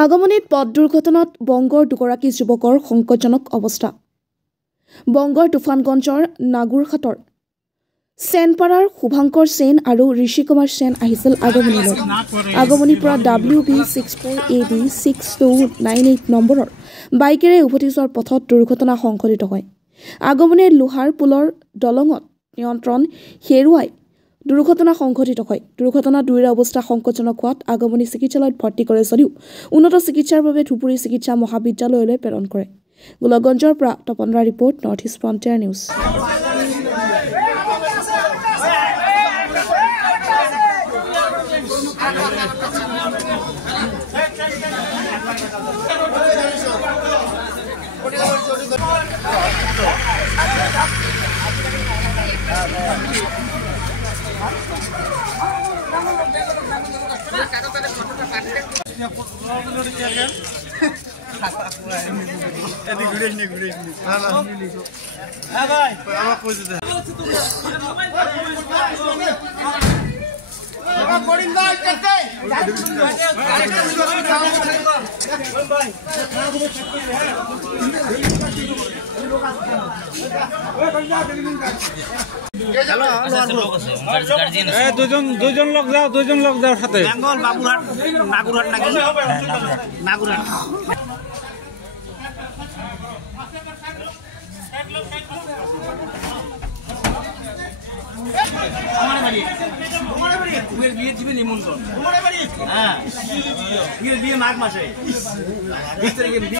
আগমনীত পথ দুৰ্ঘটনাত বংগৰ দুগৰাকী যুৱকৰ সংকটজনক অৱস্থা। বংগৰ তুফানগঞ্জৰ নাগুৰহাটৰ সেনপাৰাৰ শুভাংকৰ সেন আৰু ঋষি কুমাৰ সেন আহিছিল আগমনীলৈ। আগমনীৰ পৰা WB64AD 6298 নম্বৰৰ বাইকেৰে উভতি যোৱাৰ পথত দুৰ্ঘটনা সংঘটিত হয়। আগমনীৰ লোহাৰ পুলৰ দলঙত নিয়ন্ত্ৰণ হেৰুৱাই দুৰ্ঘটনা সংঘটিত হয়। দুৰ্ঘটনাত দুয়োৰে অৱস্থা সংকটজনক হোৱাত আগমনী চিকিৎসালয়ত ভৰ্তি কৰে যদিও উন্নত চিকিৎসাৰ বাবে ধুবুৰী চিকিৎসা মহাবিদ্যালয়লৈ প্ৰেৰণ কৰে। গোলকগঞ্জৰ পৰা তপনৰা ৰিপৰ্ট, নৰ্থ ইষ্ট ফ্ৰণ্টিয়াৰ নিউজ। দুজন লগ যাও সাথে বেঙ্গল বাবুৰহাট নাগুৰহাট নাকি নাগুৰহাট বিয়ে দিবে নিমন্ত্ৰণ। হ্যাঁ বিয়ে মাঘ মাসে 20 তাৰিখে।